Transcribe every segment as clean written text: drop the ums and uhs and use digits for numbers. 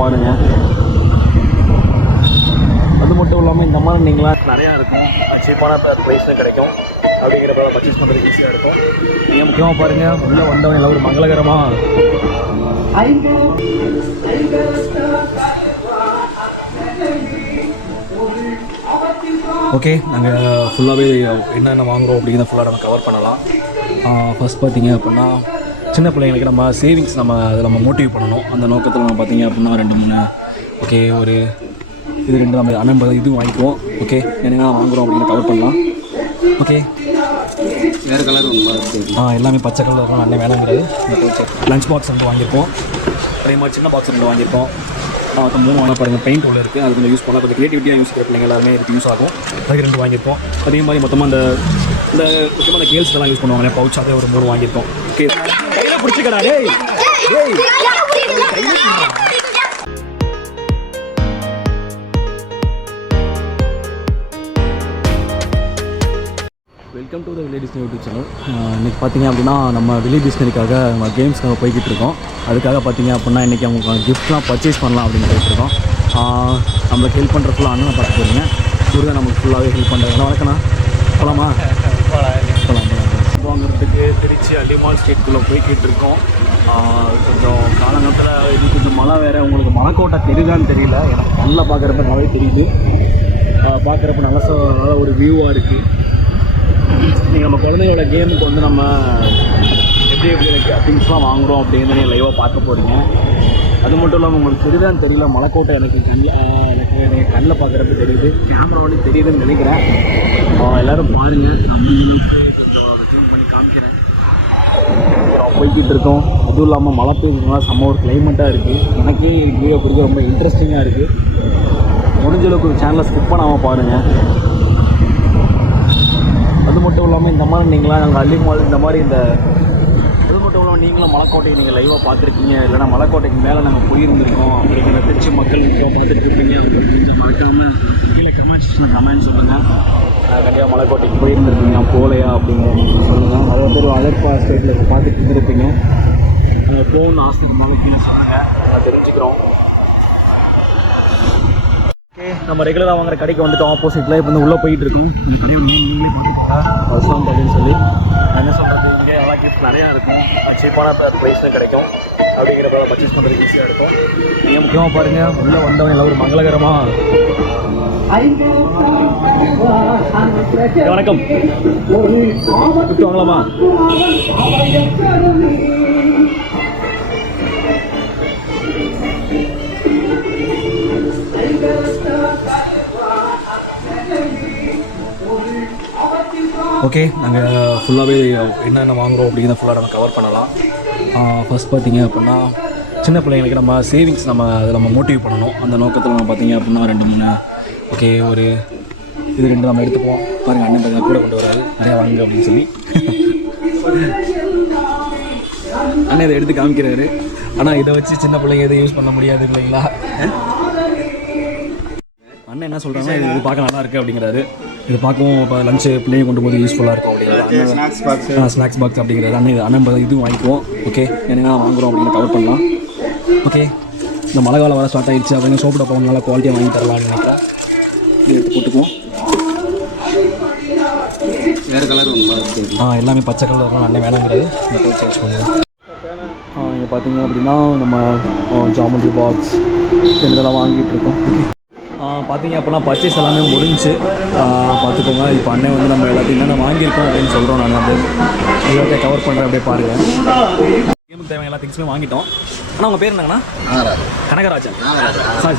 பாருங்கள். அது மட்டும் இல்லாமல் இந்த மாதிரி நீங்களா நிறையா இருக்கும், சீப்பான ப்ரைஸில் கிடைக்கும். அப்படிங்கிறப்ப பர்ச்சேஸ் பண்ணுறதுக்கு ஈஸியாக இருக்கும். நீங்கள் முக்கியமாக பாருங்கள், உள்ளே வந்தவங்க எல்லாம் ஒரு மங்களகரமாக ஓகே. நாங்கள் ஃபுல்லாகவே என்னென்ன வாங்குகிறோம் அப்படிங்கிறத ஃபுல்லாக நம்ம கவர் பண்ணலாம். ஃபஸ்ட் பார்த்திங்க அப்படின்னா சின்ன பிள்ளைங்களுக்கு நம்ம சேவிங்ஸ் அதை நம்ம மோட்டிவ் பண்ணணும். அந்த நோக்கத்தில் நம்ம பார்த்திங்க அப்படின்னா 2-3 ஓகே ஒரு இது 2 நம்ம அண்ணன் இதுவும் வாங்கிக்குவோம். ஓகே, என்னென்ன வாங்குகிறோம் அப்படின்னு கவர் பண்ணலாம். ஓகே, வேறு கலர் எல்லாமே பச்சை கலர் இருக்கும். அண்ணன் வேணுங்கிறது லஞ்ச் பாக்ஸ் 2 வாங்கியிருக்கோம். அதே மாதிரி சின்ன பாக்ஸ் 2 வாங்கியிருக்கோம். 3 வாங்க பாருங்கள். பெயிண்ட் உள்ள இருக்குது, அது கொஞ்சம் யூஸ் பண்ணலாம். கொஞ்சம் க்ரியேட்டிவிட்டியாக யூஸ் பண்ணுற பிள்ளைங்க எல்லாருமே இதுக்கு யூஸ் ஆகும். அதுக்கு 2 வாங்கியிருக்கோம். அதே மாதிரி மொத்தமாக இந்த முக்கியமாக அந்த கேர்ள்ஸ் எல்லாம் யூஸ் பண்ணுவாங்க பவுச், அதே ஒரு 3 வாங்கியிருக்கோம். ஓகே, கையில் பிடிச்சிக்கடா டேய். வெல்கம் டு த வில்லேஜ் டிஸ்னரி யூடியூப் சேனல். இன்றைக்கி பார்த்திங்க அப்படின்னா நம்ம வில்லேஜ் டிஸ்னரிக்காக நம்ம கேம்ஸ்க்காக போய்கிட்டு இருக்கோம். அதுக்காக பார்த்திங்க அப்படின்னா இன்றைக்கி அவங்க கிஃப்ட்லாம் பர்ச்சேஸ் பண்ணலாம் அப்படின்னு போயிட்டுருக்கோம். நம்மளுக்கு ஹெல்ப் பண்ணுற ஃபுல்லாக அண்ணனை பார்க்க போகிறீங்க. முருகன் நமக்கு ஃபுல்லாகவே ஹெல்ப் பண்ணுறாங்க. வணக்கண்ணா, போகலாமா? போகலாம். வாங்குறதுக்கு திருச்சி அள்ளிமால் ஸ்ட்ரீட்குள்ளே போய்கிட்டு இருக்கோம். கொஞ்சம் காலங்காலத்தில் இது கொஞ்சம் மழை வேறு. உங்களுக்கு மலைக்கோட்டை தெரியுதான்னு தெரியல, எனக்கு நல்லா பார்க்குறப்ப நல்லாவே தெரியுது. பார்க்குறப்ப நல்ல ஒரு வியூவாக இருக்குது. நீங்கள் நம்ம குழந்தைங்களோட கேமுக்கு வந்து நம்ம எப்படி எனக்கு திங்ஸ்லாம் வாங்குகிறோம் அப்படின்னு நீங்கள் லைவாக பார்க்க போகிறீங்க. அது மட்டும் இல்லாமல் உங்களுக்கு தெரியுதான்னு தெரியல, மலைக்கோட்டை எனக்கு கண்ணில் பார்க்குறப்ப தெரியுது, கேமராவோடய தெரியுதுன்னு நினைக்கிறேன். எல்லோரும் பாருங்கள், நான் முடிஞ்சளவுக்கு கொஞ்சம் ஜூம் பண்ணி காமிக்கிறேன். போய்கிட்டு இருக்கோம். அதுவும் இல்லாமல் மழை பெய்யுதுனால செம்ம ஒரு கிளைமேட்டாக இருக்குது. எனக்கு வீடியோ பிடிக்க ரொம்ப இன்ட்ரெஸ்டிங்காக இருக்குது. முடிஞ்சளவுக்கு சேனலை ஸ்கிப் பண்ணாமல் பாருங்கள். அது மட்டும் இல்லாமல் இந்த மாதிரி நீங்களாம் நாங்கள் அள்ளிமால் இந்த மாதிரி அது மட்டும் இல்லாமல் நீங்களும் மலைக்கோட்டையை நீங்கள் லைவாக பார்த்துருக்கீங்க, இல்லைனா மலைக்கோட்டைக்கு மேலே நாங்கள் போயிருந்துருக்கோம் அப்படிங்கிற திருச்சி மக்கள் பார்த்துட்டு கூப்பிட்டீங்க அப்படின்னு மறக்காமல் கீழே கமெண்ட் சொல்லுங்கள். கண்டிப்பாக மலைக்கோட்டைக்கு போயிருந்துருக்கீங்க, போகலையா அப்படிங்கிற சொல்லுங்கள். நிறைய பேர் அதர் ஸ்டேட்டில் பார்த்துட்டு இருந்திருப்பீங்க. போகணும்னு ஆசைப்படும்போது கீழே சொல்லுங்கள், நான் தெரிஞ்சுக்கிறோம். ஓகே, நம்ம ரெகுலராக வாங்குற கடைக்கு வந்துட்டு ஆப்போசிட்டில் இப்போ வந்து உள்ளே போயிட்டு இருக்கோம். இந்த கடையை நீங்களே பார்த்துக்கலாம் வருஷம் அப்படின்னு சொல்லி என்ன சொல்கிறது, இங்கே நல்லா கிஃப்ட் நிறையா இருக்கும், சீப்பான ப்ரைஸில் கிடைக்கும். அப்படிங்கிறப்ப பர்ச்சேஸ் பண்ணுறதுக்கு ஈஸியாக இருக்கும். நீங்கள் முக்கியமாக பாருங்கள், உள்ளே வந்தவங்க எல்லாம் ஒரு மங்களகரமாக வணக்கம் கிஃப்ட் வாங்கலாமா? ஓகே, நாங்கள் ஃபுல்லாகவே என்னென்ன வாங்குகிறோம் அப்படிங்கிறத ஃபுல்லாக நம்ம கவர் பண்ணலாம். ஃபஸ்ட் பார்த்திங்க அப்படின்னா சின்ன பிள்ளைங்களுக்கு நம்ம சேவிங்ஸ் அதை நம்ம மோட்டிவ் பண்ணணும். அந்த நோக்கத்தில் நம்ம பார்த்திங்க அப்படின்னா 2-3 ஓகே ஒரு இது 2 நம்ம எடுத்துப்போம். பாருங்கள், அண்ணன் பையன் கூட கொண்டு வராது நிறையா வாங்க அப்படின்னு சொல்லி அண்ணன் இதை எடுத்து காமிக்கிறாரு. ஆனால் இதை வச்சு சின்ன பிள்ளைங்க எதுவும் யூஸ் பண்ண முடியாது இல்லைங்களா? அண்ணன் என்ன சொல்கிறாங்கன்னா இது பார்க்க நல்லா இருக்குது அப்படிங்கிறாரு. இது பார்க்கவும் இப்போ லஞ்சு பிள்ளைங்க கொண்டு போது யூஸ்ஃபுல்லாக இருக்கும் அப்படிங்கிறது. ஸ்நாக்ஸ் பாக்ஸ் அப்படிங்கிறது அண்ணன் இதுவும் வாங்கிக்குவோம். ஓகே, என்னென்ன வாங்குகிறோம் அப்படின்னு கவர் பண்ணலாம். ஓகே, இந்த மழை காலம் வர ஸ்டார்ட் ஆகிடுச்சு அப்படிங்க சோப்பு டப்பா நல்லா குவாலிட்டியாக வாங்கி தரலாம்னு நினைக்கிறேன். இது எடுத்து போட்டுக்குவோம். வேறு கலர் எல்லாமே பச்சை கலர் இருக்கும். அண்ணன் வேணுங்கிறது இந்த கலர் சேஞ்ச் பண்ணுவோம். இங்கே பார்த்தீங்க அப்படின்னா நம்ம ஜாமெண்ட்ரி பாக்ஸ் இதெல்லாம் வாங்கிட்டு இருக்கோம். பார்த்தீங்க அப்படின்னா பர்ச்சேஸ் எல்லாமே முடிஞ்சு பார்த்துக்கோங்க. இப்போ அண்ணன் வந்து நம்ம எல்லாத்தையும் என்னென்ன வாங்கியிருக்கோம் அப்படின்னு சொல்கிறோம். நான் வந்து எல்லாத்தையும் கவர் பண்ணுறேன், அப்படியே பாருங்கள். கேமுக்கு தேவையான எல்லா திங்ஸுமே வாங்கிட்டோம். ஆனால் உங்கள் பேர் என்னங்கண்ணா? கனகராஜன்.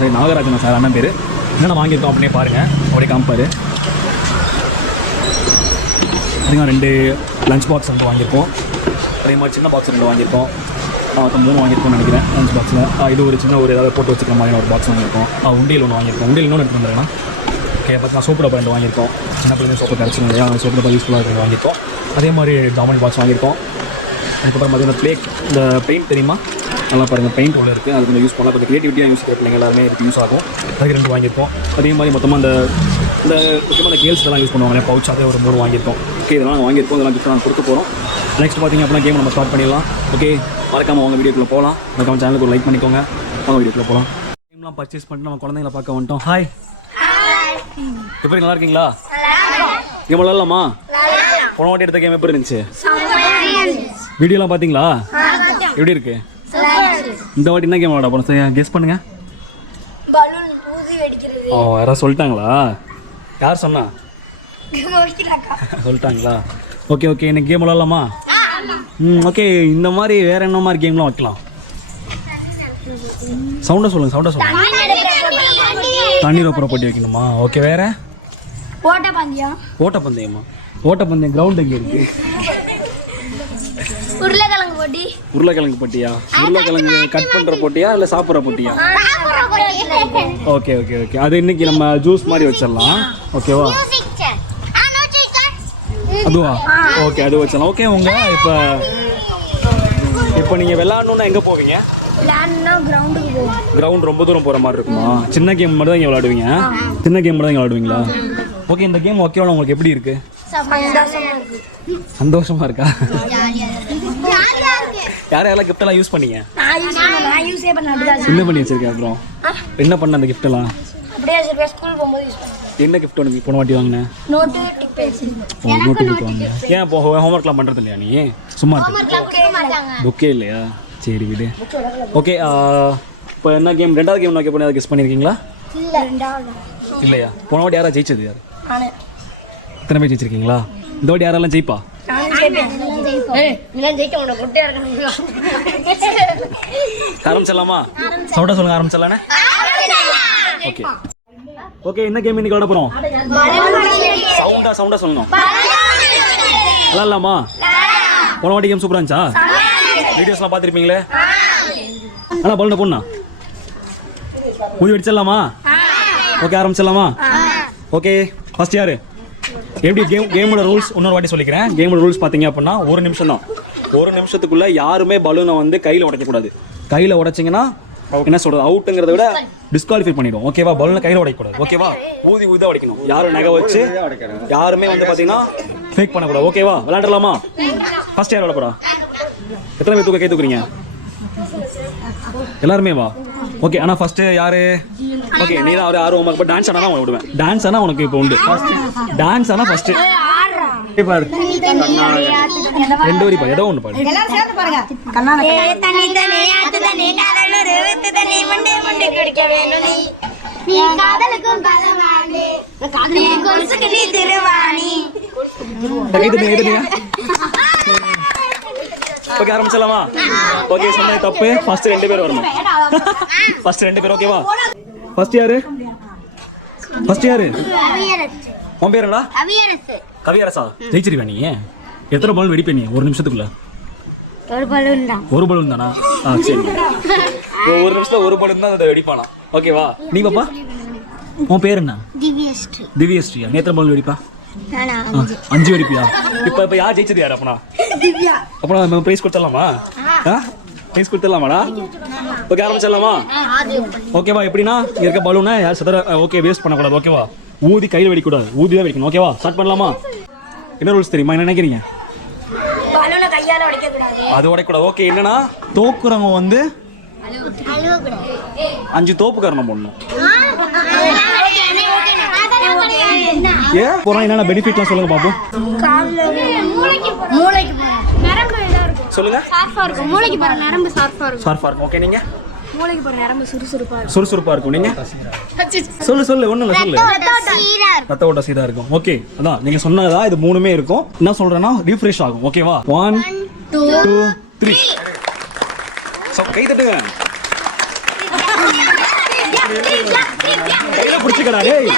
சரி நாகராஜனா சார் அண்ணன் பேர். என்னென்ன வாங்கியிருக்கோம் அப்படின்னே பாருங்கள், அப்படியே காமிப்பார். பார்த்தீங்கன்னா 2 லஞ்ச் பாக்ஸ் 2 வாங்கியிருக்கோம். அதே மாதிரி சின்ன பாக்ஸ் 2 வாங்கியிருக்கோம். 3 வாங்கியிருக்கோம்னு நினைக்கிறேன் லஞ்ச் பாக்ஸில். இது ஒரு சின்ன ஒரு ஏதாவது போட்டு வச்சுக்கிற மாதிரி ஒரு பாக்ஸ் வாங்கியிருக்கோம். உண்டியல் 1 வாங்கியிருக்கோம். உண்டியல் இன்னொன்று எடுத்து வந்துருங்கண்ணா. ஓகே, பார்த்தீங்கன்னா சோப்பு டப்பா 2 வாங்கியிருக்கோம். சின்ன பிள்ளைங்க சோப்பு கிடச்சிடும் இல்லையா, சோப்பு டப்பா யூஸ்ஃபுல்லாக இருக்கிறது வாங்கியிருக்கோம். அதே மாதிரி ஜாமெண்ட்ரி பாக்ஸ் வாங்கியிருக்கோம். அதுக்கப்புறம் பார்த்தீங்கன்னா இந்த பெயிண்ட் தெரியுமா, நல்லா பாருங்கள், பெயிண்ட் உள்ள இருக்குது, அது கொஞ்சம் யூஸ் பண்ணலாம். கொஞ்சம் க்ரியேட்டிவிட்டியாக யூஸ் பண்ணுற பிள்ளைங்க எல்லாருமே இதுக்கு யூஸ் ஆகும். அதுக்கு 2 வாங்கியிருக்கோம். அதே மாதிரி மொத்தமாக இந்த முக்கியமாக அந்த கேர்ள்ஸ் எல்லாம் யூஸ் பண்ணுவாங்க பவுச், அதே ஒரு 3 வாங்கியிருக்கோம். ஓகே, இதெல்லாம் வாங்கியிருக்கோம். இதெல்லாம் கிஃப்ட் நாங்கள் கொடுக்க போகிறோம். நெக்ஸ்ட் பார்த்திங்க அப்படின்னா கேம் நம்ம ஸ்டார்ட் பண்ணிடலாம். ஓகே, மறக்காமல் அவங்க வீடியோக்குள்ளே போகலாம். மறக்காமல் சேனலுக்கு ஒரு லைக் பண்ணிக்கோங்க. அவங்க வீடியோக்குள்ளே போகலாம். கேம்லாம் பர்ச்சேஸ் பண்ணிட்டு நம்ம குழந்தைங்கள பார்க்க வந்துட்டோம். ஹாய், எப்படி நல்லா இருக்கீங்களா? கேம் விளாட்லாமா? போன வாட்டி எடுத்த கேம் எப்படி இருந்துச்சு? வீடியோலாம் பார்த்தீங்களா? எப்படி இருக்கு? இந்த வாட்டி என்ன கேம் விளாட போகிறோம்? கெஸ் பண்ணுங்க. ஓ, யாராவது சொல்லிட்டாங்களா? யார் சொன்னா? சொல்லிட்டாங்களா? ஓகே ஓகே, இன்னைக்கு கேம் விளாட்லாமா? ஓகே. இந்த மாதிரி வேற என்ன மாதிரி கேம்லாம் வைக்கலாம்? சவுண்டா சொல்லுங்க. தண்ணீர் ஒப்புற போட்டி வைக்கணுமா? ஓகே. வேற ஓட்டப்பந்தயமா? ஓட்டப்பந்தயம் கிரவுண்ட் எங்கே இருக்கு? உருளைக்கிழங்கு போட்டியா? உருளைக்கிழங்கு கட் பண்ற போட்டியா இல்ல சாப்பிட்ற போட்டியா? Okay okay okay. அது இன்னைக்கு நம்ம ஜூஸ் மாதிரி வச்சிடலாம். ஓகேவா? அதுவா? ஓகே, அது வச்சிடலாம். ஓகே. உங்க இப்போ நீங்க விளையாடணும்னா எங்க போவீங்க? கிரவுண்ட் ரொம்ப தூரம் போற மாதிரி இருக்குமா? சின்ன கேம் மட்டும் தான் இங்க விளையாடுவீங்க? சின்ன கேம் மட்டும் தான் இங்க விளையாடுவீங்களா? ஓகே. இந்த கேம் ஓகேவா? உங்களுக்கு எப்படி இருக்கு? சந்தோஷமா இருக்கா? யாரெல்லாம் கிஃப்ட் எல்லாம் யூஸ் பண்ணீங்க? என்ன பண்ணி வச்சிருக்கேன்? அப்புறம் என்ன பண்ண அந்த கிஃப்ட் எல்லாம்? என்ன கிஃப்ட் ஒன்று போன வாட்டி வாங்கினேன்? நோட்டு புக் வாங்க. ஏன் இப்போ ஹோம்ஒர்க்லாம் பண்ணுறது இல்லையா? நீ சும்மா புக்கே இல்லையா? சரி விடு. ஓகே. இப்போ என்ன கேம்? ரெண்டாவது கேம் ஓகே பண்ணி அதை கெஸ் பண்ணியிருக்கீங்களா? இல்லையா? போன வாட்டி யாரா ஜெயிச்சது? யார்? எத்தனை பேர் ஜெயிச்சிருக்கீங்களா? இந்த வாட்டி யாரெல்லாம் ஜெயிப்பா? ஆரம்பிச்சிடலாமா? சவுண்டா சொல்லுங்க. ஆரம்பிச்சிடலானே? Okay okay. என்ன கேம் இன்னைக்கு விளையாட போறோம்? சவுண்டா சொல்லணும். விளையாடலாமா? போன வாட்டி கேம் சூப்பரா இருந்துச்சா? வீடியோஸ்லாம் பார்த்துருப்பீங்களே. ஆனால் பலூனை போடணும். ஊதி வெடிச்சிடலாமா? ஓகே, ஆரம்பிச்சிடலாமா? ஓகே. ஃபர்ஸ்ட் யாரு? எப்படி கேமோட ரூல்ஸ் இன்னொரு வாட்டி சொல்லிக்கிறேன். கேமோட ரூல்ஸ் பார்த்தீங்க அப்படின்னா 1 நிமிஷம் தான். 1 நிமிஷத்துக்குள்ள யாருமே பலூனை வந்து கையில் உடைக்கக்கூடாது. கையில் உடைச்சிங்கன்னா என்ன சொல்றது, அவுட்டுங்கிறத விட டிஸ்குவாலிஃபை பண்ணிடும். ஓகேவா? பலூனை கையில் உடைக்கக்கூடாது. ஓகேவா? ஊதி தான் உடைக்கணும். யாரும் நகை வச்சு யாருமே வந்து பார்த்தீங்கன்னா ஃபேக் பண்ணக்கூடாது. ஓகேவா? விளையாடலாமா? ஃபர்ஸ்ட் யார் விளையாட போறா? எத்தனை பேர் கை தூக்குறீங்க? எல்லாருமே வா. ஓகே. ஆனால் ஃபர்ஸ்ட் யாரு? ஓகே, நீ தான் ஒரு ஆர்வமாக. இப்போ டான்ஸ் ஆனால் உனக்கு விடுவேன். டான்ஸ் ஆனால் உனக்கு இப்போ உண்டு. டான்ஸ் ஆனால் ஃபர்ஸ்ட் பாரு. 2 வரி பாரு. ஏதோ ஒன்று பாரு. ஓகே, ஆரம்பிச்சலாமா? ஓகே. சொன்னது தப்பு. ஃபர்ஸ்ட் 2 பேர் வரணும். ஃபர்ஸ்ட் 2 பேர். ஓகேவா? ஃபர்ஸ்ட் யாரு? உன் பேர் என்ன? கவியரசா. ஜெயிச்சிருவா நீ? எத்தனை பால் வெடிப்பே நீ 1 நிமிஷத்துக்குள்ள? ஒரு பலூன் தானா? சரி. 1 நிமிஷத்துல 1 பலூன் தான் அதை வெடிப்பானா? ஓகேவா? நீ பாப்பா? உன் பேர் என்ன? திவ்யஸ்ரீ. நீ எத்தனை பால் வெடிப்பா? 5 வெடிப்பியா? இப்போ யார் ஜெயிச்சது? யார் அப்பனா? அப்பனா நம்ம பிரைஸ் கொடுத்துடலாமா? பிரைஸ் கொடுத்துடலாமாடா? ஓகே, ஆரம்பிச்சிடலாமா? ஓகேவா? எப்படின்னா இங்க இருக்க பலூனை யார் சதற ஓகே வேஸ்ட் பண்ணக்கூடாது. ஓகேவா? ஊதி கையில் வெடிக்கூடாது. ஊதி தான் வெடிக்கணும். ஓகேவா? ஸ்டார்ட் பண்ணலாமா? என்ன ரூல்ஸ் தெரியுமா? என்ன நினைக்கிறீங்க? அது உடைக்கூடாது. ஓகே. என்னன்னா தோக்குறவங்க வந்து 5 தோப்புக்காரணம் போடணும். ஏன் போறோம்? என்னென்ன பெனிஃபிட்லாம் சொல்லுங்க பாப்போம். சொல்லுங்க. ஷார்ப்பா இருக்கும். ஓகே. நீங்க? சுறுசுறுப்பா இருக்கும். நீங்க சொல்லு. ஒண்ணு இல்ல, சொல்லு. ரத்த ஓட்டம் சீரா இருக்கும். ஓகே. அதான் நீங்க சொன்னதா இது 3மே இருக்கும். என்ன சொல்றேன்னா ரீஃப்ரெஷ் ஆகும். ஓகேவா? 1 2 3. கை தட்டுங்க. கையில பிடிச்சிக்கடா. டேய்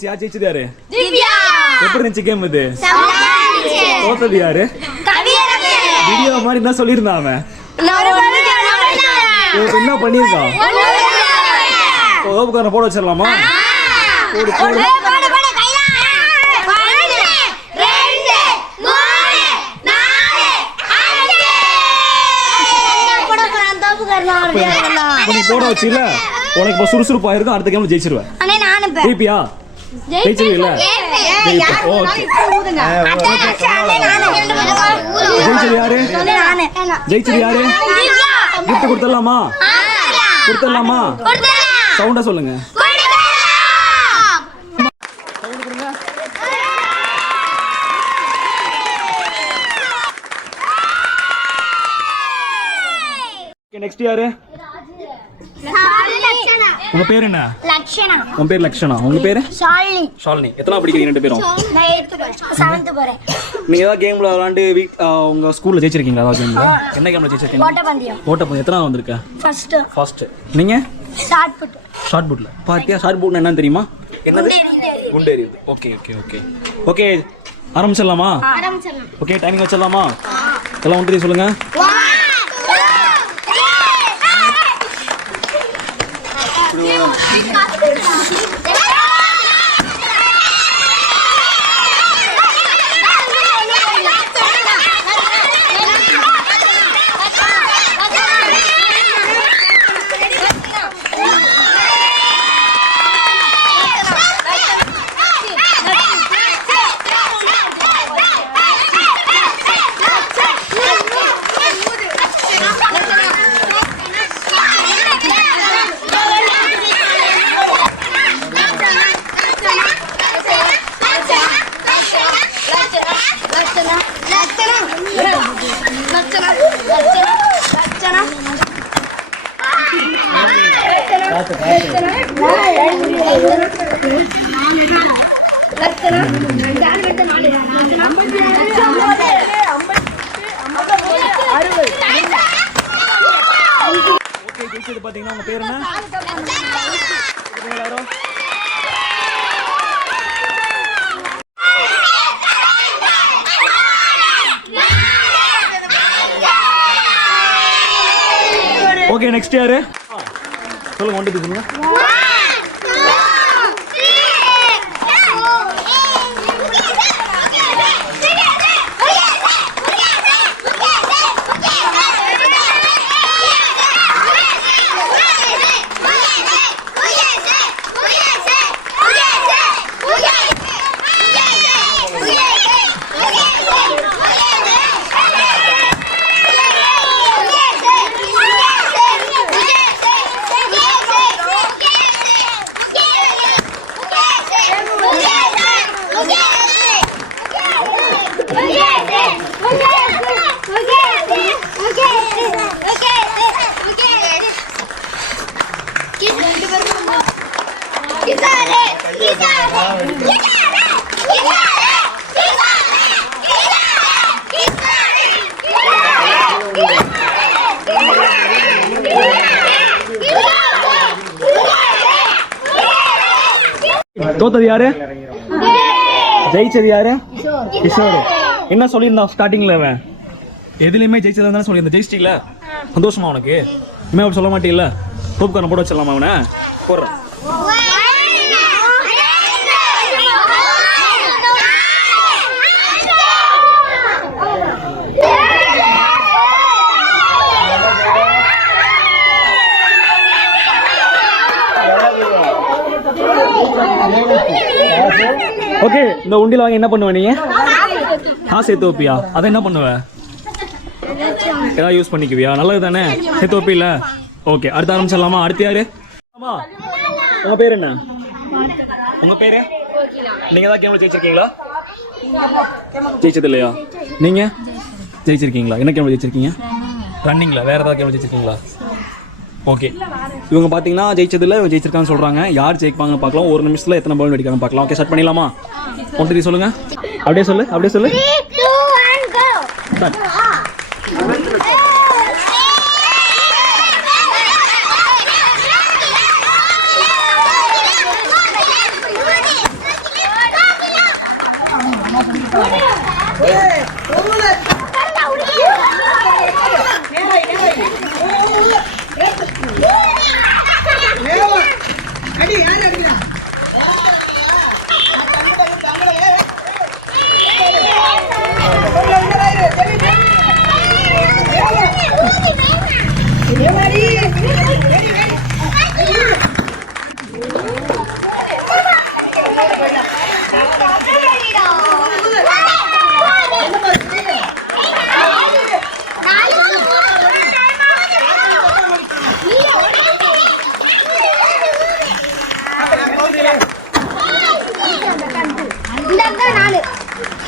ஆயிடுச்சு. யார் ஜெயிச்சது யாரு? திவ்யா. எப்படி இருந்துச்சு கேம் இது? செமையா இருந்துச்சு. தோத்தது யாரு? கவியரசு. வீடியோ மாதிரி என்ன சொல்லியிருந்தான் அவன்? நான் இவன் என்ன பண்ணியிருக்கான்? வகுப்புக்காரனை போட வச்சிடலாமா? போடு போடு. நீ போட வச்சில உனக்கு இப்ப சுறுசுறுப்பா இருக்கும். அடுத்த கேம்ல ஜெயிச்சிருவேன். ஜெயிப்பியா? ஜெயிச்சிருவீல்ல? ஓகே. ஜெயிச்சது யாரு? ஜெயிச்சது யாரு? கிஃப்ட் கொடுத்துடலாமா? கொடுத்துடலாமா? சவுண்டா சொல்லுங்க. நெக்ஸ்ட் யாரு? உங்க பேர் என்ன? லட்சணா. உங்க பேர் லக்ஷனா. உங்க பேரு? ஷாலினி. ஷாலினி. எத்தனை படிக்கிறீங்க ரெண்டு பேரும்? நான் 7th போறேன். நீங்க ஏதாவது கேம்ல விளையாண்டு உங்க ஸ்கூல்ல ஜெயிச்சிருக்கீங்களா? ஏதாவது கேம்ல? என்ன கேம்ல ஜெயிச்சிருக்கீங்க? ஓட்டப்பந்தயம். ஓட்டப்பந்தயம் எத்தனை வந்திருக்க? ஃபர்ஸ்ட். நீங்க? Shot put. ஷார்ட் புட்ல. பாத்தியா ஷார்ட் புட்னா என்னன்னு தெரியுமா? என்னது? குண்டேறி. Okay okay okay okay. ஆரம்பிச்சிடலாமா? ஓகே டைமிங் வச்சிடலாமா? எல்லாம் ஒன்றி சொல்லுங்க. பாத்தீங்கன்னா உங்க பேர் என்ன? ஓகே நெக்ஸ்ட் யாரு? சொல்லுங்க. ஒன்று சொல்லுங்க. தோத்தது யாரு? ஜெயிச்சது யாரு? கிஷோர். என்ன சொல்லியிருந்தான் ஸ்டார்டிங்ல? அவன் எதுலையுமே ஜெயிச்சதான் தானே சொல்லியிருந்தான். ஜெயிச்சிட்டீங்களா? சந்தோஷமா உனக்கு? இனிமே அப்படி சொல்ல மாட்டீங்களா? தோப்புக்காரன் போட வச்சிடலாமா அவனை? போடுறேன். ஓகே இந்த உண்டில வாங்கி என்ன பண்ணுவ நீ? காசு சேர்த்து வைப்பியா? அதை என்ன பண்ணுவ? ஏதாவது யூஸ் பண்ணிக்குவியா? நல்லது தானே, சேர்த்து வைப்பில்ல? ஓகே அடுத்து ஆரம்பிச்சிடலாமா? அடுத்து யாரு? ஆமா உங்க பேர் என்ன? உங்க பேரு? நீங்க தான் கேம்ல ஜெயிச்சிருக்கீங்களா? ஜெயிச்சது இல்லையா? நீங்க ஜெயிச்சிருக்கீங்களா? என்ன கேம்ல ஜெயிச்சிருக்கீங்க? ரன்னிங்ல. வேற ஏதாவது கேம்ல ஜெயிச்சிருக்கீங்களா? ஓகே இவங்க பார்த்தீங்கன்னா ஜெயிச்சதில்லை, இவங்க ஜெயிச்சிருக்கான்னு சொல்கிறாங்க. யார் ஜெயிப்பாங்கன்னு பார்க்கலாம். ஒரு நிமிஷத்தில் எத்தனை பால் வெடிக்காங்கன்னு பார்க்கலாம். ஓகே ஸ்டார்ட் பண்ணிடலாமா? 1 2 சொல்லுங்கள். அப்படியே சொல்லு, அப்படியே சொல்லு. 3 2 1 go.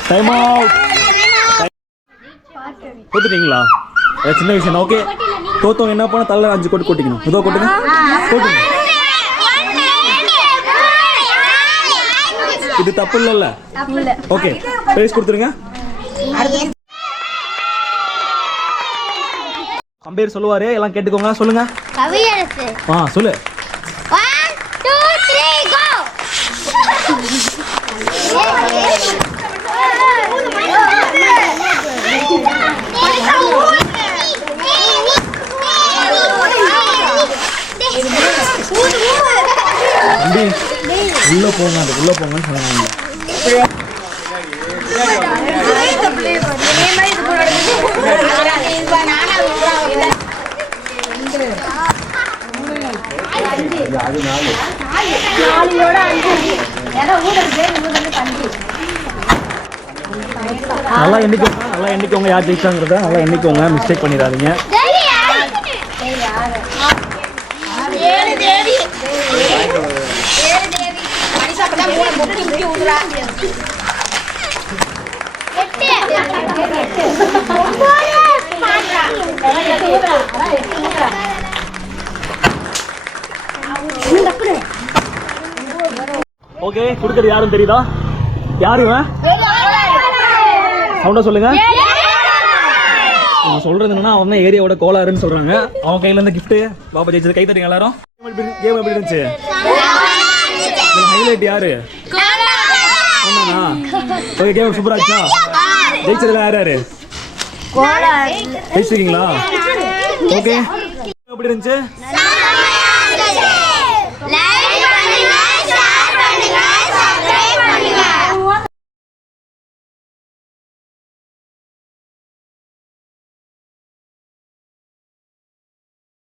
Time out. கொடுத்துட்டீங்களா? சின்ன விஷயம். ஓகே, தோத்தவங்க என்ன பண்ண தலை 5 கோடி கொட்டிக்கணும். இதோ கொட்டுங்க, கொட்டுங்க. இது தப்பு இல்லைல்ல? ஓகே, பிரைஸ் கொடுத்துருங்க. அம்பேர் சொல்லுவாரு, எல்லாம் கேட்டுக்கோங்க. சொல்லுங்க. கவியரசு. சொல்லு. 1 2 3 கோ. உள்ள போங்க, அது உள்ள போங்கன்னு சொன்னாங்க. நல்லா எண்ணிக்கோங்க, நல்லா எண்ணிக்கோங்க. யார் ஜெயிச்சாங்கிறத நல்லா எண்ணிக்கோங்க. மிஸ்டேக் பண்ணிடாதீங்க. ஓகே, கொடுக்கறது யாரும் தெரியுதா? யாரு? சவுண்டா சொல்லுங்க. அவன் சொல்றது என்னன்னா, அவன் தான் ஏரியாவோட கோளாறுன்னு சொல்றாங்க. அவன் கையில இருந்து கிஃப்ட் பாப்பா ஜெயிச்சது. கை தட்டுங்க எல்லாரும். கேம் எப்படி இருந்துச்சு? ஹைலைட் யாரு? ஓகே, கேம் சூப்பரா இருந்துச்சா? ஜெயிச்சதுல யார் யாரு ஜெயிச்சிருக்கீங்களா? ஓகே, எப்படி இருந்துச்சு?